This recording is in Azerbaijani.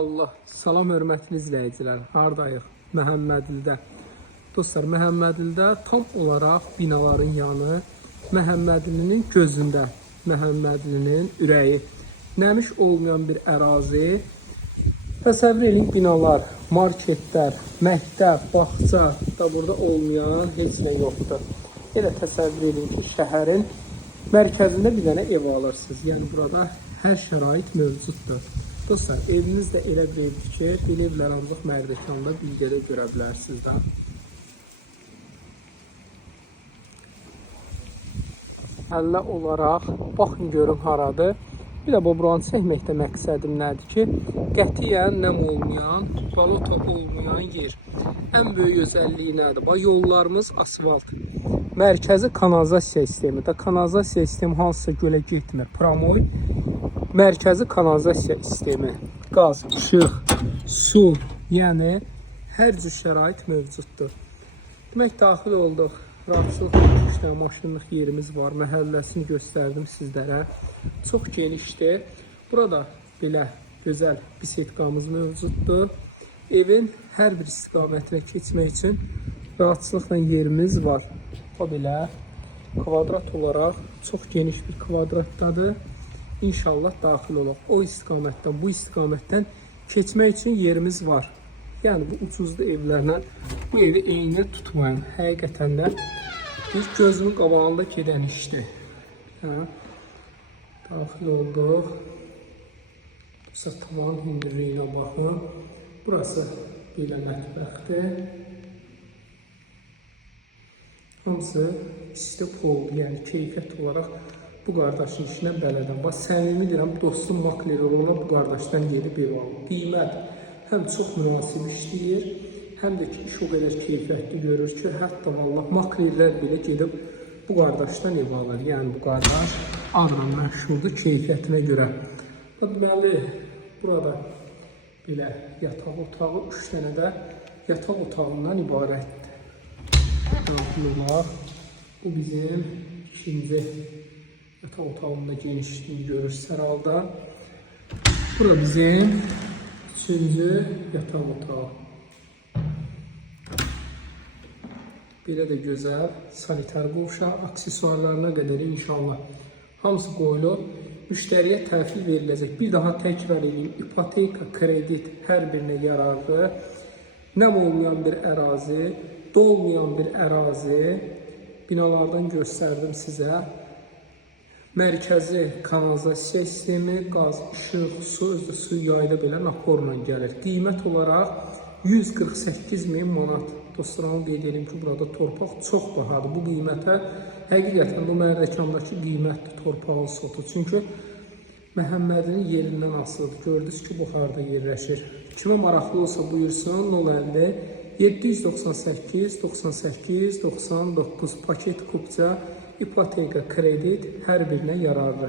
Allah, salam hörmətli izləyicilər, hardayıq? Məhəmmədlidə. Dostlar, Məhəmmədlidə tam olaraq binaların yanı, Məhəmmədlinin gözündə, Məhəmmədlinin ürəyi, nəmiş olmayan bir ərazi. Təsəvvür edin, binalar, marketlər, məktəb, bağça da burada olmayan heç nə yoxdur. Elə təsəvvür edin ki, şəhərin mərkəzində bir dənə ev alırsınız. Yəni burada hər şərait mövcuddur. Dostlar, eviniz də elə bir evdir ki, belə evlər ancaq Mərdəkanda, Bilgədə görə bilərsiniz də. Əllə olaraq, baxın görün haradır. Bir də bu buranı çəkməkdə məqsədim nədir ki, qətiyyən nəm olmayan, balota olmayan yer. Ən böyük özəlliyi nədir? Bax, yollarımız asfalt. Mərkəzi kanalizasiya sistemi. Kanalizasiya sistemi hansısa gölə getmir. Pramoy. Mərkəzi kanalizasiya sistemi, qaz, işıq, su, yəni hər cür şərait mövcuddur. Demək, daxil olduq. Rahatsızlıq 3 dənə maşınlıq yerimiz var. Məhəlləsini göstərdim sizlərə. Çox genişdir. Burada belə gözəl bisetkamız mövcuddur. Evin hər bir istiqamətinə keçmək üçün rahatsızlıqla yerimiz var. O belə kvadrat olaraq çox geniş bir kvadratdadır. İnşallah daxil olaq. O istiqamətdən, bu istiqamətdən keçmək üçün yerimiz var. Yəni bu ucuzlu evlərlə bu evi eyni tutmayın. Həqiqətən də bir gözünün qabağında gedən işdir. Daxil olduq. Burası tavan hündürlüyünə baxın. Burası belə mətbəxdir. Hamısı isti poldur, yəni keyfiyyət olaraq bu qardaşın işinə bələdəm. Bax, səmimi deyirəm, dostum makler olana bu qardaşdan gedib ev alır. Qiymət həm çox münasib işləyir, həm də ki, iş o qədər keyfiyyətli görür ki, hətta vallah maklerlər belə gedib bu qardaşdan ev alır. Yəni bu qardaş adla məşhurdur keyfiyyətinə görə. Deməli, burada belə yataq otağı, 3 dənə də yataq otağından ibarətdir. Bu bizim ikinci yataq otağında genişliğini görürsüz herhalde. Bura bizim üçüncü yataq otağı. Belə də gözəl sanitar qovşaq, aksesuarlarına qədər inşallah hamısı qoyulur. Müştəriyə təhvil veriləcək. Bir daha təkrar edeyim, ipoteka, kredit hər birinə yararlı. Nəm olmayan bir ərazi, dolmayan bir ərazi. Binalardan göstərdim sizə. Mərkəzi kanalizasiya sistemi, qaz, işıq, su, özdə su yayda belə naporla gəlir. Qiymət olaraq 148.000 manat. Dostlarımı qeyd edim ki, burada torpaq çox bahadır. Bu qiymətə həqiqətən bu Mərdəkandakı qiymətli torpağın sotu. Çünki Məhəmmədlinin yerindən asılıdır. Gördünüz ki, bu harada yerləşir. Kimə maraqlı olsa buyursun, 050 798 98 99 paket kupça, ipoteka, kredit hər birinə yararlı.